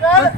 Yeah.